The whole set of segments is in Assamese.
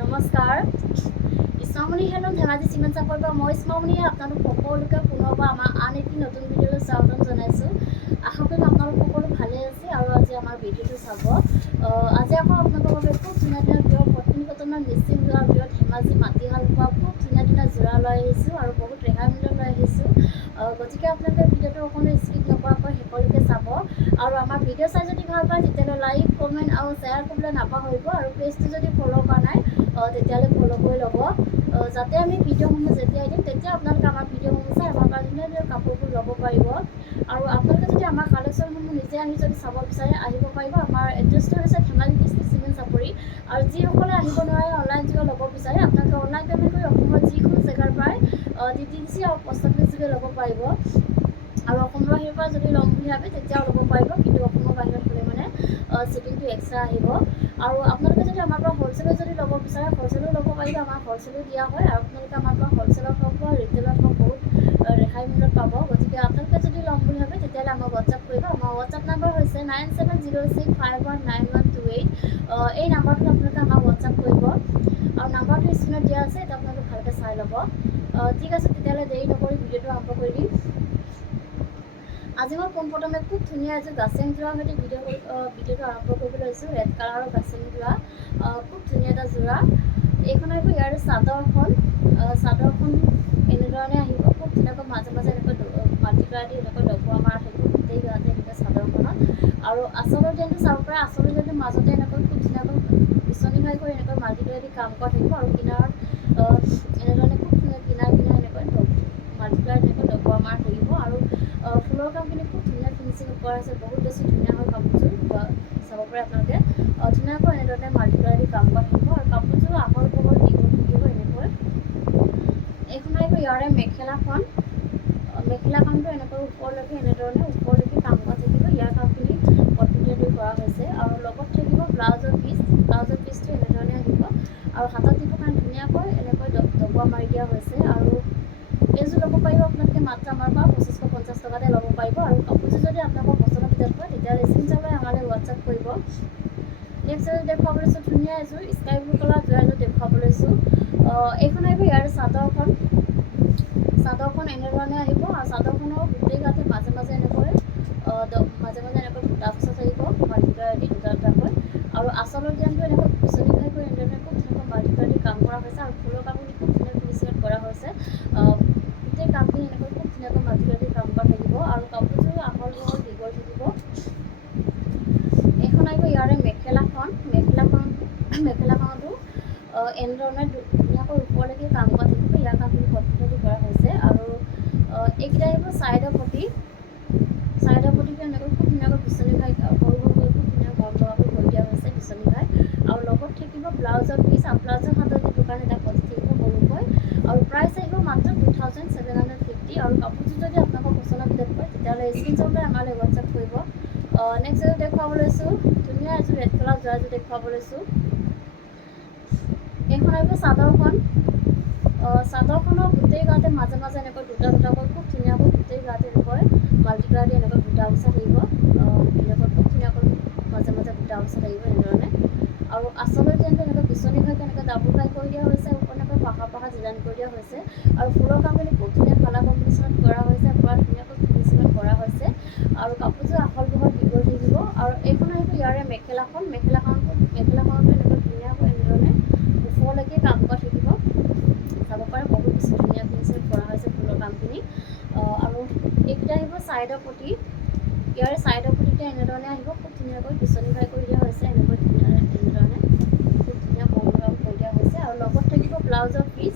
নমস্কাৰ, ইছমামণি হেলন ধেমাজি চিমেণ্ট চাপৰ পৰা মই ইছমামণিয়ে আপোনালোক সকলোকে পুনৰবাৰ আমাৰ আন এটি নতুন ভিডিঅ'লৈ স্বাগতম জনাইছোঁ। আশা কৰিম আপোনালোক সকলো ভালে আছে আৰু আজি আমাৰ ভিডিঅ'টো চাব। আজি আকৌ আপোনালোকৰ বাবে খুব ধুনীয়া ধুনীয়া ভিডিঅ' পত্নী কটনৰ মিচিং যোৰা ভিডিঅ' ধেমাজি মাটিশাল পৰা খুব ধুনীয়া ধুনীয়া যোৰা লৈ আহিছোঁ আৰু বহুত ৰেহাই মূল্য লৈ আহিছোঁ। গতিকে আপোনালোকে ভিডিঅ'টো অকণো স্কিপ নকৰাকৈ শেষলৈকে চাব আৰু আমাৰ ভিডিঅ' চাই যদি ভাল পায় তেতিয়াহ'লে লাইক কমেণ্ট আৰু শ্বেয়াৰ কৰিবলৈ নাপাহৰিব আৰু পেজটো যদি ফ'ল' কৰা নাই তেতিয়াহ'লে ফ'ল' কৰি ল'ব, যাতে আমি ভিডিঅ'সমূহ যেতিয়াই দিম তেতিয়া আপোনালোকে আমাৰ ভিডিঅ'সমূহ চাই আমাৰ পৰা ধুনীয়া ধুনীয়া কাপোৰবোৰ ল'ব পাৰিব। আৰু আপোনালোকে যদি আমাৰ কালেকশ্যনসমূহ নিজে আহি যদি চাব বিচাৰে আহিব পাৰিব। আমাৰ এড্ৰেছটো হৈছে ধেমাজি ডিষ্ট্ৰিক্ট চিমেণ্ট চাপৰি আৰু যিসকলে আহিব নোৱাৰে অনলাইন যোগে ল'ব বিচাৰে আপোনালোকে অনলাইন পে'মেণ্ট কৰি অসমৰ যিকোনো জেগাৰ পৰাই DTDC আৰু পোষ্ট অফিচ যোগে ল'ব পাৰিব। আৰু অসমৰ বাহিৰৰ পৰা যদি ল'ম বুলি ভাবে তেতিয়াও ল'ব পাৰিব, কিন্তু অসমৰ বাহিৰত হ'লে মানে শ্বিপিংটো এক্সট্ৰা আহিব। আৰু আপোনালোকে যদি আমাৰ পৰা হ'লচেলত যদি ল'ব বিচাৰে হ'লচেলো ল'ব পাৰিব, আমাৰ হ'লচেলো দিয়া হয় আৰু আপোনালোকে আমাৰ পৰা হ'লচেলত হওক বা ৰিটেইলত হওক বহুত ৰেহাই মূল্যত পাব। গতিকে আপোনালোকে যদি ল'ম বুলি ভাবে তেতিয়াহ'লে আমাক হোৱাটছআপ কৰিব। আমাৰ হোৱাটছআপ নাম্বাৰ হৈছে 9706519128। এই নাম্বাৰটোত আপোনালোকে আমাক হোৱাটছআপ কৰিব আৰু নাম্বাৰটো স্ক্ৰীণত দিয়া আছে, এটা আপোনালোকে ভালকৈ চাই ল'ব। ঠিক আছে, তেতিয়াহ'লে দেৰি নকৰি ভিডিঅ'টো আৰম্ভ কৰি দিম। আজি মই পোনপ্ৰথমে খুব ধুনীয়া এযোৰ গাছেং যোৰাৰ সৈতে ভিডিঅ'টো আৰম্ভ কৰিব লৈছোঁ। ৰেড কালাৰৰ গাছেং যোৰা, খুব ধুনীয়া এটা যোৰা। এইখন আহিব ইয়াৰ চাদৰখন এনেধৰণে আহিব, খুব ধুনীয়াকৈ মাজে মাজে এনেকৈ মাল্টিপ্লাই দি এনেকৈ ডবোৱা মাৰা থাকিব গোটেই গাতে এনেকৈ চাদৰখনত। আৰু আচলৰ ডিজাইনটো চাব পাৰে, আচলৰ ডিজাইনটো মাজতে এনেকৈ খুব ধুনীয়াকৈ বিচনী ঘাই কৰি এনেকৈ মাল্টিপ্লাই দি কাম কৰা থাকিব আৰু কিনাৰত এনেধৰণে খুব ধুনীয়া কিনাৰ এনেকৈ মাল্টিপ্লাই এনেকৈ ডবোৱা মাৰা থাকিব। আৰু ফুলৰ কামখিনি খুব ধুনীয়া ফিনিচিং কৰা হৈছে, বহুত বেছি ধুনীয়া হয় কাপোৰযোৰ। চাব পাৰে আপোনালোকে ধুনীয়াকৈ এনেধৰণে মাল্টিপ্লাই দি কাম কৰা থাকিব আৰু কাপোৰযোৰ আহল বহল দীঘল থাকিব এনেকৈ। এইখন আহিব ইয়াৰে মেখেলাখনটো এনেকৈ ওপৰলৈকে এনেধৰণে ওপৰলৈকে কাম কৰা থাকিব। ইয়াৰ কামখিনি পট্টিতে কৰা হৈছে আৰু লগত থাকিব ব্লাউজৰ পিচটো এনেধৰণে আহিব আৰু হাতত দিব কাৰণে ধুনীয়াকৈ এনেকৈ ডবোৱা মাৰি দিয়া হৈছে। আৰু এইযোৰ ল'ব পাৰিব আপোনালোকে মাত্ৰ আমাৰ পৰা 2550 টকাতে ল'ব পাৰিব। আৰু কাপোৰযোৰ যদি আপোনালোকৰ পচন্দৰ ভিতৰত হয় তেতিয়াহ'লে স্ক্ৰীনশ্বট লৈ আমালৈ হোৱাটছআপ কৰিব। নেক্সট এযোৰ দেখুৱাব লৈছোঁ, ধুনীয়া এযোৰ স্কাই ব্লু কালাৰ যোৰা এযোৰ দেখুৱাব লৈছোঁ। এইখন আহিব ইয়াৰ চাদৰখন এনেধৰণে আহিব আৰু চাদৰখনৰ গোটেই গাতে মাজে মাজে এনেকৈ বুটা বচা থাকিব মাল্টিপ্লাই দি দুটা দুটাকৈ। আৰু আচলৰ ডিজাইনটো এনেকৈ বিচনী ঘাই কৰি এনেধৰণে খুব ধুনীয়াকৈ মাল্টিপ্লাই দি কাম কৰা হৈছে আৰু ফুলৰ কামখিনি খুব ধুনীয়া ফিনিচিঙত কৰা হৈছে। গোটেই কামখিনি এনেকৈ খুব ধুনীয়াকৈ মাল্টিপ্লাই দি কাম কৰা থাকিব আৰু কাপোৰযোৰ আহল বহল দীঘল থাকিব। এইখন আহিব ইয়াৰে মেখেলাখনতো এনেধৰণে ধুনীয়াকৈ ওপৰলৈকে কাম কৰা থাকিব। ইয়াৰ কামখিনি পট্টি কৰা হৈছে আৰু এইকেইটা আহিব চাইডৰ পটিটো এনেকৈ খুব ধুনীয়াকৈ বিচনী ঘাই সৰু সৰুকৈ খুব ধুনীয়া মৰম লগাকৈ কৰি দিয়া হৈছে বিচনী ঘাই। আৰু লগত থাকিব ব্লাউজৰ পিচ আৰু ব্লাউজৰ হাতত দিবৰ কাৰণে এটা পটি থাকিব সৰুকৈ আৰু প্ৰাইচ আহিব মাত্ৰ 2750। আৰু কাপোৰযোৰ যদি আপোনালোকৰ পচন্দৰ ভিতৰত হয় তেতিয়াহ'লে স্ক্ৰীনশ্বট লৈ আমালৈ হোৱাটছআপ কৰিব। নেক্সট এযোৰ দেখুৱাব লৈছোঁ, ধুনীয়া এযোৰ ৰেড কালাৰ যোৰা এযোৰ দেখুৱাব লৈছোঁ। এইখন আহিব চাদৰখনৰ গোটেই গাতে মাজে মাজে এনেকৈ দুটা দুটাকৈ খুব ধুনীয়াকৈ গোটেই গাতে এনেকৈ মাল্টিপ্লাই দি এনেকৈ বুটা বচা থাকিব। এনেকৈ খুব ধুনীয়াকৈ মাজে মাজে বুটা বচা থাকিব এনেধৰণে। আৰু আচলৰ ডিজাইনটো এনেকৈ বিচনী ঘাইকৈ এনেকৈ ডাবুল ঘাই কৰি দিয়া হৈছে, ওপৰত এনেকৈ পাহাৰ ডিজাইন কৰি দিয়া হৈছে আৰু ফুলৰ কামখিনি খুব ধুনীয়া কালাৰ কম্বিনেশ্যনত কৰা হৈছে, পুৰা ধুনীয়াকৈ ফিনিচিঙত কৰা হৈছে আৰু কাপোৰযোৰ আহল বহল দীঘল থাকিব। আৰু এইখন আহিব ইয়াৰে মেখেলাখনতো এনেকৈ ধুনীয়াকৈ এনেধৰণে ওপৰলৈকে কাম কৰা থাকিব। চাব পাৰে বহুত বেছি ধুনীয়া ফিনিচিঙত কৰা হৈছে ফুলৰ কামখিনি। আৰু এইকেইটা আহিব চাইডৰ পটি, ইয়াৰে চাইডৰ পটিতে এনেধৰণে আহিব, খুব ধুনীয়াকৈ বিচনী ঘাই কৰি দিয়া হৈছে এনেধৰণে খুব ধুনীয়া মৰম কৰি দিয়া হৈছে। আৰু লগত থাকিব ব্লাউজৰ পিচ,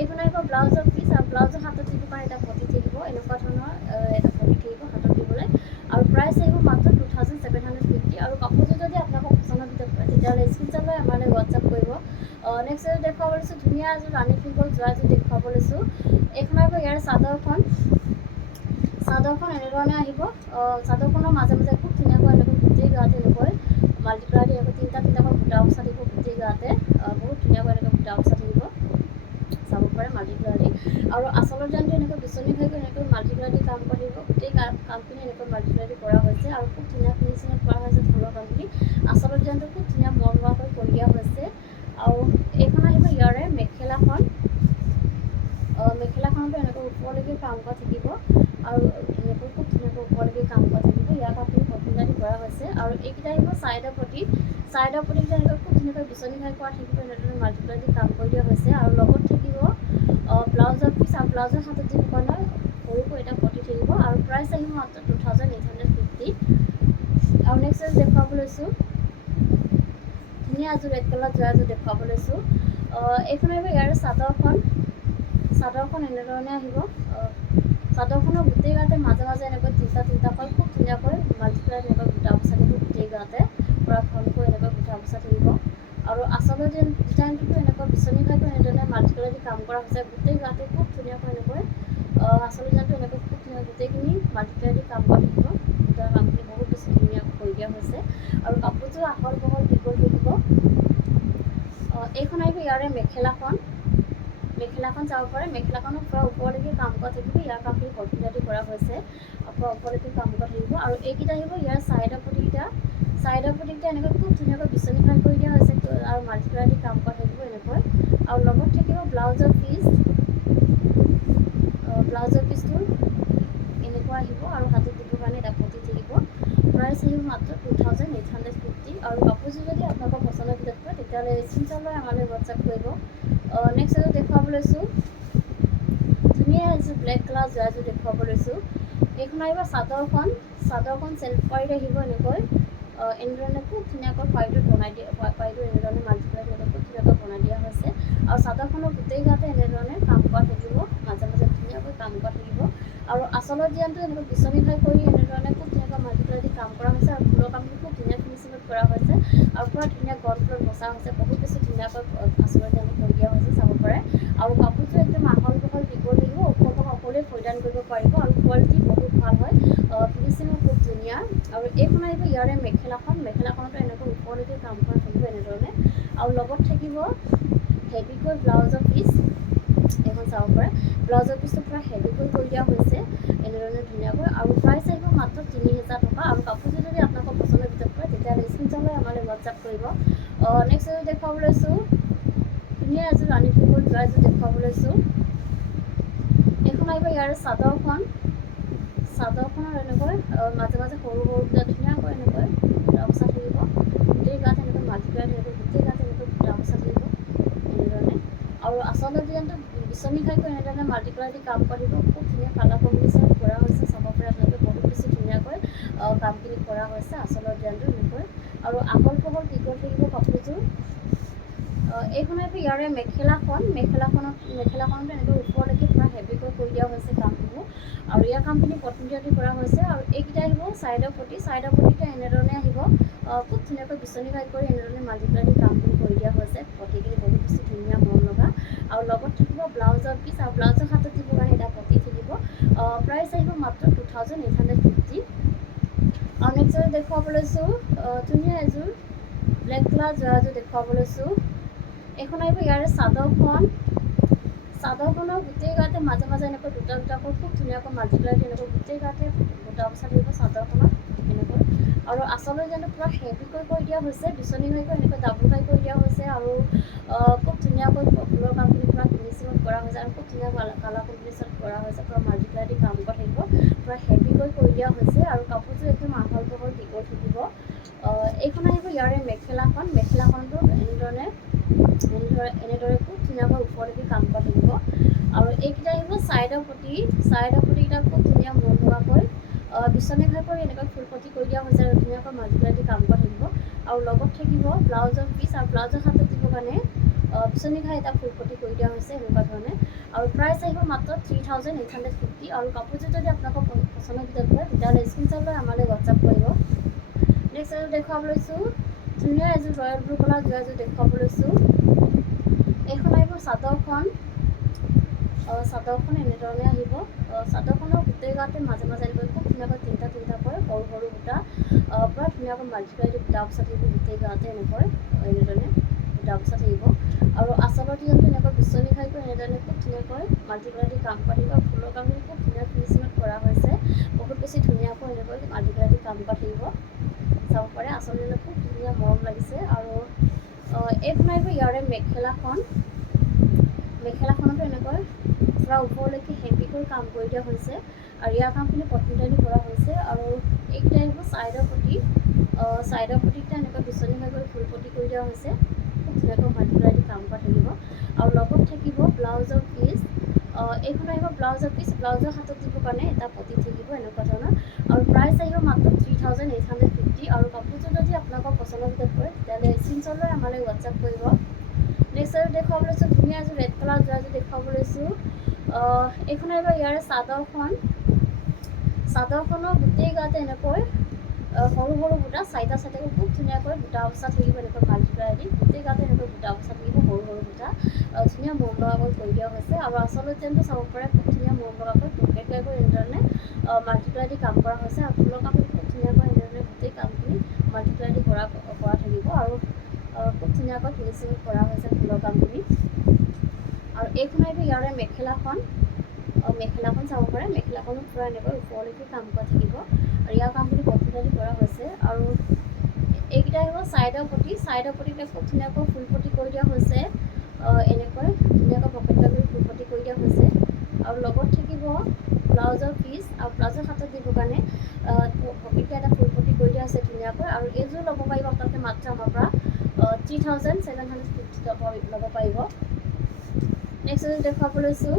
এইখন আহিব ব্লাউজৰ পিচ আৰু ব্লাউজৰ হাতত দিব কাৰণে এটা পটি থাকিব, এনেকুৱা ধৰণৰ এটা পটি থাকিব হাতত দিবলৈ। আৰু প্ৰাইচ আহিব মাত্ৰ 2750। আৰু কাপোৰযোৰ যদি আপোনালোকৰ পচন্দৰ ভিতৰত হয় তেতিয়াহ'লে স্ক্ৰীনশ্বট লৈ আমালৈ হোৱাটছআপ কৰিব। নেক্সট এযোৰ দেখুৱাব লৈছোঁ, ধুনীয়া এযোৰ ৰাণী পিংকৰ যোৰা এযোৰ দেখুৱাব লৈছোঁ। এইখন আহিব ইয়াৰ চাদৰখন এনেধৰণে আহিব। চাদৰখনৰ মাজে মাজে খুব ধুনীয়াকৈ এনেকৈ গোটেই গাতে এনেকৈ মাল্টিপ্লাই দি এনেকৈ তিনিটাকৈ বুটা বচা থাকিব গোটেই গাতে, বহুত ধুনীয়াকৈ এনেকৈ বুটা বচা থাকিব চাব পাৰে মাল্টিপ্লাই দি। আৰু আচলৰ ডিজাইনটো এনেকৈ বিচনী ঘাই কৰি এনেকৈ মাল্টিপ্লাই দি কাম কৰি থাকিব, গোটেই কামখিনি এনেকৈ মাল্টিপ্লাই দি কৰা হৈছে আৰু খুব ধুনীয়া ফিনিচিঙত কৰা হৈছে ফুলৰ কামখিনি। আচলৰ ডিজাইনটো খুব ধুনীয়া মৰম লগাকৈ কৰি দিয়া হৈছে আৰু কাম কৰা থাকিব আৰু এনেকৈ খুব ধুনীয়াকৈ ওপৰলৈকে কাম কৰা থাকিব। ইয়াক আপুনি কটন কৰা হৈছে আৰু এইকেইটা আহিব চাইডৰ পটিকেইটা এনেকৈ খুব ধুনীয়াকৈ বিচনী ঘাই কৰা থাকিব। এনেদৰে মাল্টিপ্লাই দি কাম কৰি দিয়া হৈছে আৰু লগত থাকিব ব্লাউজৰ পিচ আৰু ব্লাউজৰ হাতত যি দোকানৰ সৰুকৈ এটা পটি থাকিব আৰু প্ৰাইচ আহিব মাত্ৰ 2850। আৰু নেক্সট দেখুৱাব লৈছোঁ ধুনীয়া এযোৰ ৰেড কালাৰ যোৱা এযোৰ দেখুৱাব লৈছোঁ। এইখন আহিব ইয়াৰ চাদৰখন এনেধৰণে আহিব। চাদৰখনৰ গোটেই গাতে মাজে মাজে এনেকৈ তিনিটাকৈ খুব ধুনীয়াকৈ মাল্টিপ্লাই এনেকৈ গোটা বচা থাকিব। গোটেই গাতে পৰা ঘনকৈ এনেকৈ গোটা বচা থাকিব আৰু আচলৰ ডিজাইনটোতো এনেকৈ বিচনী ঘাইটো এনেধৰণে মাল্টিপ্লাই দি কাম কৰা হৈছে। গোটেই গাতে খুব ধুনীয়াকৈ এনেকৈ আচল ডিজাইনটো এনেকৈ খুব ধুনীয়া গোটেইখিনি মাল্টিপ্লাই দি কাম কৰা থাকিব। গোটেই কামখিনি বহুত বেছি ধুনীয়া কৰি দিয়া হৈছে আৰু কাপোৰযোৰ আহল বহল দীঘল থাকিব। এইখন আহিব ইয়াৰে মেখেলাখন চাব পাৰে। মেখেলাখনৰ পৰা ওপৰলৈকে কাম কৰা থাকিব। ইয়াৰ কামখিনি কটন কৰা হৈছে পৰা ওপৰলৈকে কাম কৰা থাকিব আৰু এইকেইটা আহিব ইয়াৰ চাইডৰ পটিকেইটা এনেকৈ খুব ধুনীয়াকৈ বিচনী ঘাই কৰি দিয়া হৈছে আৰু মাল্টিপ্লাই দি কাম কৰা থাকিব এনেকৈ। আৰু লগত থাকিব ব্লাউজৰ পিচটো এনেকুৱা আহিব আৰু হাতত দিবৰ কাৰণে এটা পটি থাকিব। প্ৰাইচ আহিব মাত্ৰ 2850 আৰু কাপোৰযোৰ যদি আপোনালোকৰ পচন্দৰ ভিতৰত হয় তেতিয়াহ'লে স্ক্ৰীনশ্বট লৈ আমালৈ হোৱাটছআপ কৰিব। নেক্সট এযোৰ দেখুৱাব লৈছোঁ ধুনীয়া এযোৰ ব্লেক কালাৰ যোৱা এযোৰ দেখুৱাব লৈছোঁ। এইখন আহিব চাদৰখন চেল্ফ পাৰীত আহিব এনেকৈ এনেধৰণে খুব ধুনীয়াকৈ পাৰীটো এনেধৰণে মাল্টিপ্লাই এনেকৈ খুব ধুনীয়াকৈ বনাই দিয়া হৈছে আৰু চাদৰখনৰ গোটেই গাতে এনেধৰণে কাম কৰা থাকিব। মাজে মাজে ধুনীয়াকৈ কাম কৰা থাকিব আৰু আচলৰ ডিজাইনটো এনেকৈ বিচনী ঘাই কৰি এনেধৰণে খুব ধুনীয়াকৈ মাল্টিপ্লাই দি কাম কৰা হৈছে আৰু ফুলৰ কামখিনি খুব ধুনীয়া ফিনিচিঙত কৰা হৈছে আৰু পুৰা ধুনীয়া গল ফুলত বচা হৈছে। বহুত বেছি ধুনীয়াকৈ আচলৰ ডিজাইনটো কৰি দিয়া হৈছে চাব পাৰে আৰু কাপোৰযোৰ একদম আহল বহল দীঘল থাকিব। ওপৰৰ পৰা সকলোৱে পৰিধান কৰিব পাৰিব আৰু কোৱালিটি বহুত ভাল হয়। ফিনিচিঙো খুব ধুনীয়া আৰু এইখন আহিব ইয়াৰে মেখেলাখনতো এনেকৈ ওপৰলৈকে কাম কৰা থাকিব এনেধৰণে আৰু লগত থাকিব হেভিকৈ ব্লাউজৰ পিচ। এইখন চাব পাৰে ব্লাউজৰ পিচটো পূৰা হেভিকৈ কৰি দিয়া হৈছে এনেধৰণে ধুনীয়াকৈ আৰু প্ৰাইচ আহিব মাত্ৰ 3000 টকা আৰু কাপোৰযোৰ যদি আপোনালোকৰ পচন্দৰ ভিতৰত কৰে তেতিয়াহ'লে স্ক্ৰীনশ্বট লৈ আমালৈ হোৱাটছআপ কৰিব। নেক্সট এযোৰ দেখুৱাব লৈছোঁ ধুনীয়া এযোৰ ৰাণী পিংকত যোৱা এযোৰ দেখুৱাব লৈছোঁ। এইখন আহিব ইয়াৰ চাদৰখনৰ এনেকৈ মাজে মাজে সৰু ধুনীয়াকৈ এনেকৈ গোটা বচা থাকিব। গোটেই গাত এনেকৈ মাল্টিপ্লাই থাকিব। গোটেই গাত এনেকৈ গোটা বচা থাকিব এনেধৰণে আৰু আচলৰ ডিজাইনটো বিচনী ঘাইকৈ এনেধৰণে মাল্টিপ্লাই দি কাম কৰিব। খুব ধুনীয়া কালাৰ কম্বিনেশ্যন কৰা হৈছে চাব পাৰে আপোনালোকে। বহুত বেছি ধুনীয়াকৈ কামখিনি কৰা হৈছে আচলৰ ডিজাইনটো এনেকৈ আৰু আহল বহল দীঘল থাকিব কাপোৰযোৰ। এইখন আহিব ইয়াৰে মেখেলাখনতো এনেকৈ ওপৰলৈকে পূৰা হেভিকৈ কৰি দিয়া হৈছে কামসমূহ আৰু ইয়াৰ কামখিনি কটন দি কৰা হৈছে আৰু এইকেইটা আহিব চাইডৰ পটিকেইটা এনেধৰণে আহিব খুব ধুনীয়াকৈ বিচনী ঘাই কৰি এনেধৰণে মাল্টিপ্লাই দি কামখিনি কৰি দিয়া হৈছে। পটিখিনি বহুত বেছি ধুনীয়া মৰম লগা আৰু লগত থাকিব ব্লাউজৰ পিচ আৰু ব্লাউজৰ হাতত দিবৰ কাৰণে এটা পটি থাকিব। প্ৰাইচ আহিব মাত্ৰ 2850 আৰু নেক্সট এযোৰ দেখুৱাব লৈছোঁ ধুনীয়া এযোৰ ব্লেক কালাৰ যোৱা এযোৰ দেখুৱাব লৈছোঁ। এইখন আহিব ইয়াৰে চাদৰখনৰ গোটেই গাতে মাজে মাজে এনেকৈ দুটাকৈ খুব ধুনীয়াকৈ মাল্টিপ্লাই দি এনেকৈ গোটেই গাতে গোটা বচা থাকিব চাদৰখনত এনেকৈ আৰু আচলৰ ডিজাইনটো পূৰা হেভিকৈ কৰি দিয়া হৈছে। বিচনী ঘাইকৈ এনেকৈ ডাবুল ঘাই কৰি দিয়া হৈছে আৰু খুব ধুনীয়াকৈ ফুলৰ কামখিনি পূৰা ফিনিচিঙত কৰা হৈছে আৰু খুব ধুনীয়া কালাৰ কম্বিনেশ্যন কৰা হৈছে। পূৰা মাল্টিপ্লাই দি কাম কৰা থাকিব। পূৰা হেভিকৈ কৰি দিয়া হৈছে আৰু কাপোৰযোৰ একদম আহল বহল দীঘল থাকিব। এইখন আহিব ইয়াৰে মেখেলাখনতো এনেদৰে খুব ধুনীয়াকৈ ওপৰলৈকে কাম কৰা থাকিব আৰু এইকেইটা আহিব চাইডৰ পটিকেইটা খুব ধুনীয়া মৰম লগাকৈ বিচনী ঘাই কৰি এনেকৈ ফুলপটি কৰি দিয়া হৈছে আৰু ধুনীয়াকৈ মাল্টিপ্লাই দি কাম কৰা থাকিব আৰু লগত থাকিব ব্লাউজৰ পিচ আৰু ব্লাউজৰ হাতত দিবৰ কাৰণে বিচনী ঘাই এটা ফুলপটি কৰি দিয়া হৈছে এনেকুৱা ধৰণে আৰু প্ৰাইচ আহিব মাত্ৰ 3850 আৰু কাপোৰযোৰ যদি আপোনালোকৰ পচন্দৰ ভিতৰত হয় তেতিয়াহ'লে স্ক্ৰীনশ্বট লৈ আমালৈ হোৱাটছআপ কৰিব। নেক্সট এযোৰ দেখুৱাব লৈছোঁ ধুনীয়া এযোৰ ৰয়েল ব্লু কালাৰ যোৱা এযোৰ দেখুৱাব লৈছোঁ। এইখন আহিব চাদৰখন এনেধৰণে আহিব। চাদৰখনৰ গোটেই গাতে মাজে মাজে এনেকৈ খুব ধুনীয়াকৈ তিনিটাকৈ সৰু বুটা পূৰা ধুনীয়াকৈ মাল্টিপ্লাই দি গোটা বচা থাকিব। গোটেই গাতে এনেধৰণে গোটা বচা থাকিব আৰু আচলৰ ডিজাইনটো এনেকৈ বিচনী ঘাইকৈ এনেধৰণে খুব ধুনীয়াকৈ মাল্টিপ্লাই দি কাম কৰা থাকিব। ফুলৰ কামখিনি খুব ধুনীয়া ফিনিচিঙত কৰা হৈছে। বহুত বেছি ধুনীয়াকৈ এনেকৈ মাল্টিপ্লাই দি কাম কৰা থাকিব চাব পাৰে। আচল ডিজাইনটো খুব ধুনীয়া মৰম লাগিছে আৰু এইখন আহিব ইয়াৰে মেখেলাখনতো এনেকৈ পূৰা ওপৰলৈকে হেভিকৈ কাম কৰি দিয়া হৈছে আৰু ইয়াৰ কামখিনি কটনটাইলি কৰা হৈছে আৰু এইকেইটা আহিব ছাইডৰ পটি ছাইডৰ পটিকেইটা এনেকৈ বিচনী হৈ গৈ ফুল পটি কৰি দিয়া হৈছে খুব ধুনীয়াকৈ মাল্টিপ্লাইদি কাম কৰা থাকিব আৰু লগত থাকিব ব্লাউজৰ পিচ এইখন আহিব ব্লাউজৰ পিচ ব্লাউজৰ হাতত দিবৰ কাৰণে এটা পটি থাকিব এনেকুৱা ধৰণৰ আৰু প্ৰাইচ আহিব মাত্ৰ 3850 আৰু কাপোৰযোৰ যদি আপোনালোকৰ পচন্দৰ ভিতৰত পৰে তেতিয়াহ'লে স্ক্ৰীনশ্বট লৈ আমালৈ হোৱাটছআপ কৰিব নেক্সট আৰু দেখুৱাব লৈছোঁ ধুনীয়া এযোৰ ৰেড কালাৰ যোৰা এযোৰ দেখুৱাব লৈছোঁ এইখন আহিব ইয়াৰে চাদৰখনৰ গোটেই গাতে এনেকৈ সৰু সৰু বুটা চাৰিটা চাৰিটাকৈ খুব ধুনীয়াকৈ বুটা অৱস্থা থাকিব এনেকৈ মাল্টিপ্লাইদি গোটেই গাতে এনেকৈ বুটা অৱস্থা থাকিব সৰু সৰু বুটা ধুনীয়া মৰম লগাকৈ কৰি দিয়া হৈছে আৰু আচলতে চাব পাৰে খুব ধুনীয়া মৰম লগাকৈ পকেটকৈ এনেধৰণে মাল্টিপ্লাইদি কাম কৰা হৈছে আৰু ফুলৰ কাপোৰ খুব ধুনীয়াকৈ এনেধৰণে গোটেই কামখিনি মাল্টিপ্লাইদি কৰা থাকিব আৰু খুব ধুনীয়াকৈ ফিনিচিং কৰা হৈছে ফুলৰ কামখিনি আৰু এইখন আহিব ইয়াৰে মেখেলাখন চাব পাৰে মেখেলাখনো পূৰা এনেকৈ ওপৰলৈকে কাম কৰা থাকিব আৰু ইয়াৰ কামখিনি কটনটাইলি কৰা হৈছে আৰু এইকেইটা আহিব ছাইডৰ পটিকেইটা খুব ধুনীয়াকৈ ফুল পটি কৰি দিয়া হৈছে এনেকৈ ধুনীয়াকৈ পকেটকৈ ফুল পটি কৰি দিয়া হৈছে আৰু লগত থাকিব ব্লাউজৰ পিচ আৰু ব্লাউজৰ হাতত দিবৰ কাৰণে পকেটকৈ এটা ফুল পটি কৰি দিয়া হৈছে ধুনীয়াকৈ আৰু এইযোৰ ল'ব পাৰিব আপোনালোকে মাত্ৰ আমাৰ পৰা 3750 ল'ব পাৰিব নেক্সট এযোৰ দেখুৱাব লৈছোঁ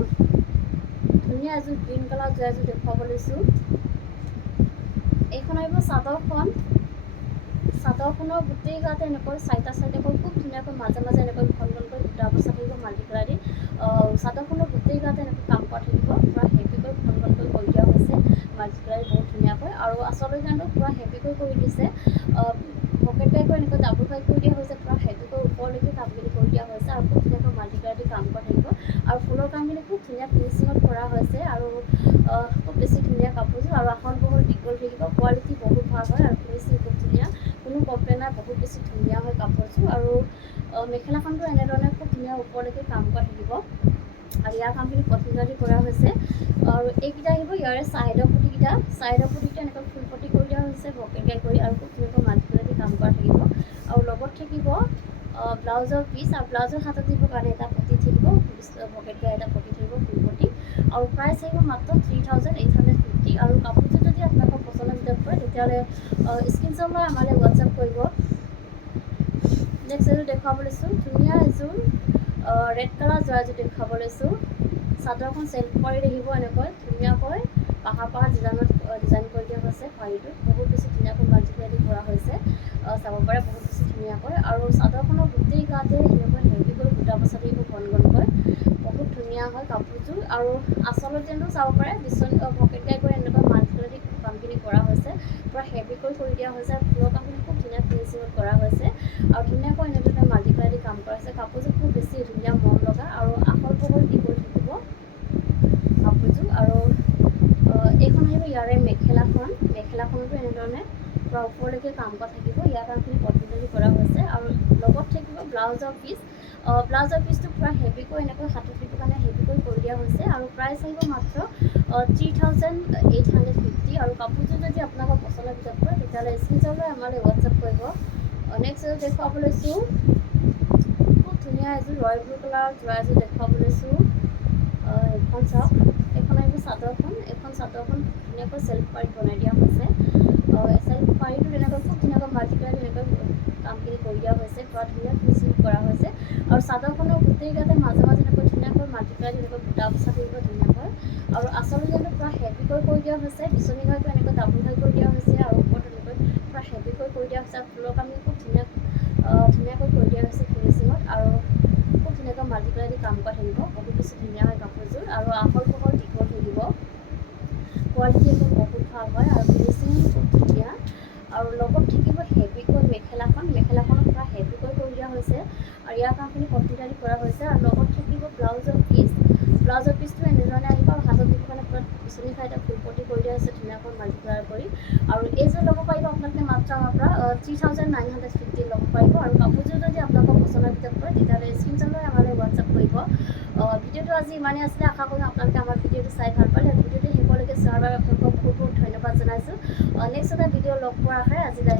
ধুনীয়া এযোৰ গ্ৰীণ কালাৰ যোৰা এযোৰ দেখুৱাব লৈছোঁ এইখন আহিব চাদৰখনৰ গোটেই গাতে এনেকৈ চাৰিটা চাৰিটাকৈ খুব ধুনীয়াকৈ মাজে মাজে এনেকৈ ঘনকৈ দুটা অৱস্থা থাকিব মাল্টিপ্লাইদি চাদৰখনৰ গোটেই গাতে এনেকৈ কাম কৰা থাকিব পূৰা হেভিকৈ ঘনকৈ কৰি দিয়া হৈছে মাল্টিপ্লাই বহুত ধুনীয়াকৈ আৰু আচলতে গানটো পূৰা হেভিকৈ কৰি দিছে পকেটকৈ এনেকৈ ডাবুল ফাইভ কৰি দিয়া হৈছে পূৰা হেভিকৈ ওপৰলৈকে কামখিনি কৰি দিয়া হৈছে আৰু খুব ধুনীয়াকৈ মাল্টিপ্লাইদি কাম কৰা থাকিব আৰু ফুলৰ কামখিনি খুব ধুনীয়া ফিনিচিঙত কৰা হৈছে আৰু খুব বেছি ধুনীয়া কাপোৰযোৰ আৰু আহল বহল দীঘল থাকিব কোৱালিটি বহুত ভাল হয় আৰু ফিনিচিং খুব ধুনীয়া কোনো কমপ্লেইন নাই বহুত বেছি ধুনীয়া হয় কাপোৰযোৰ আৰু মেখেলাখনটো এনেধৰণে খুব ধুনীয়া ওপৰলৈকে কাম কৰা থাকিব আৰু ইয়াৰ কামখিনি কটনটাইলি কৰা হৈছে আৰু এইকেইটা আহিব ইয়াৰে ছাইডৰ পটিকেইটা এনেকৈ ফুল পটি কৰি দিয়া হৈছে পকেটকৈ কৰি আৰু খুব ধুনীয়াকৈ মাল্টিপ্লাইদি কাম কৰা থাকিব আৰু লগত থাকিব ব্লাউজৰ পিচ আৰু ব্লাউজৰ হাতত দিবৰ কাৰণে এটা পটি থাকিব পকেটকৈ এটা পটি থাকিব ফুল পটি আৰু প্ৰাইচ আহিব মাত্ৰ 3850 আৰু কাপোৰযোৰ যদি আপোনালোকৰ পচন্দৰ ভিতৰত পৰে তেতিয়াহ'লে স্ক্ৰীনশ্বট লৈ আমালৈ হোৱাটছআপ কৰিব নেক্সট এযোৰ দেখুৱাব লৈছোঁ ধুনীয়া এযোৰ ৰেড কালাৰ যোৰা এযোৰ দেখুৱাব লৈছোঁ চাদৰখন চেল্ফ কৰি দেখিব এনেকৈ ধুনীয়াকৈ পাহাৰ ডিজাইন কৰি দিয়া হৈছে শাৰীটোত বহুত বেছি ধুনীয়াকৈ মাল্টিপ্লাইদি কৰা হৈছে চাব পাৰে বহুত বেছি ধুনীয়াকৈ আৰু চাদৰখনৰ গোটেই গাতে এনেকৈ হেভিকৈ বুটা বচা থাকিব ঘনকৈ বহুত ধুনীয়া হয় কাপোৰযোৰ আৰু আচলতে চাব পাৰে পকেটকৈ কৰি এনেকৈ মাল্টিপ্লাইদি কামখিনি কৰা হৈছে পূৰা হেভিকৈ কৰি দিয়া হৈছে আৰু ফুলৰ কামখিনি খুব ধুনীয়া ফিনিচিঙত কৰা হৈছে আৰু ধুনীয়াকৈ এনেধৰণে মাল্টিপ্লাইদি কাম কৰা হৈছে কাপোৰযোৰ খুব বেছি ধুনীয়া মৰম লগা আৰু আহল বহল দীঘল থাকিব কাপোৰযোৰ আৰু এইখন আহিব ইয়াৰে মেখেলাখনতো এনেধৰণে পূৰা ওপৰলৈকে কাম কৰা থাকিব ইয়াৰ কামখিনি কটনটাইলি কৰা হৈছে আৰু লগত থাকিব ব্লাউজৰ পিচটো পূৰা হেভিকৈ এনেকৈ হাতত দিবৰ কাৰণে হেভিকৈ কৰি দিয়া হৈছে আৰু প্ৰাইচ আহিব মাত্ৰ 3850 আৰু কাপোৰযোৰ যদি আপোনালোকৰ পচন্দৰ ভিতৰত পৰে তেতিয়াহ'লে স্ক্ৰীনশ্বট লৈ আমালৈ হোৱাটছআপ কৰিব নেক্সট এযোৰ দেখুৱাব লৈছোঁ খুব ধুনীয়া এযোৰ ৰয়েল ব্লু কালাৰৰ যোৰা এযোৰ দেখুৱাব লৈছোঁ এইখন চাওক এইখন আহিব চাদৰখন ধুনীয়াকৈ চেল্ফ পাৰীত বনাই দিয়া হৈছে চেল্ফ পাৰীটোত এনেকৈ খুব ধুনীয়াকৈ মাল্টিপ্লাই এনেকৈ কামখিনি কৰি দিয়া হৈছে পূৰা ধুনীয়া ফিনিচিং কৰা হৈছে আৰু চাদৰখনৰ গোটেই গাতে মাজে মাজে এনেকৈ ধুনীয়াকৈ মাল্টিপ্লাই এনেকৈ বুটা বচা থাকিব ধুনীয়াকৈ আৰু আচলতে পূৰা হেভিকৈ কৰি দিয়া হৈছে বিচনী ঘৰটো এনেকৈ ডাবুল ঘৰ কৰি দিয়া হৈছে আৰু ওপৰত এনেকৈ পূৰা হেভিকৈ কৰি দিয়া হৈছে আৰু ফুলৰ কামখিনি খুব ধুনীয়াকৈ কৰি দিয়া হৈছে ফিনিচিঙত আৰু খুব ধুনীয়াকৈ মাল্টিপ্লাইদি কাম কৰা থাকিব বহুত বেছি ধুনীয়া হয় কাপোৰযোৰ আৰু আহল বহল দীঘল থাকিব কোৱালিটি একদম বহুত ভাল হয় আৰু ফিনিচিং খুব ধুনীয়া আৰু লগত থাকিব হেভিকৈ মেখেলাখনত পূৰা হেভিকৈ কৰি দিয়া হৈছে আৰু ইয়াৰ কামখিনি কটনটাইলি কৰা হৈছে আৰু লগত থাকিব ব্লাউজৰ পিচটো এনেধৰণে আহিব আৰু হাতত দিব কাৰণে পূৰা বিচনী খাই এটা ফুল পটি কৰি দিয়া হৈছে ধুনীয়াকৈ মাল্টিপ্লাই কৰি আৰু এইযোৰ ল'ব পাৰিব আপোনালোকে মাত্ৰ আমাৰ পৰা 3950 ল'ব পাৰিব আৰু কাপোৰযোৰ যদি আপোনালোকৰ পচন্দৰ ভিতৰত পৰে তেতিয়াহ'লে স্ক্ৰীনশ্বট লৈ আমালৈ হোৱাটছআপ কৰিব ভিডিঅ'টো আজি ইমানেই আছিলে আশা কৰোঁ আপোনালোকে আমাৰ ভিডিঅ'টো চাই ভাল পালে ভিডিঅ'টো শেষলৈকে চোৱাৰ বাবে আপোনালোকক বহুত ধন্যবাদ জনাইছোঁ নেক্সট এটা ভিডিঅ' লগ পোৱাৰ আশাৰে আজিলৈ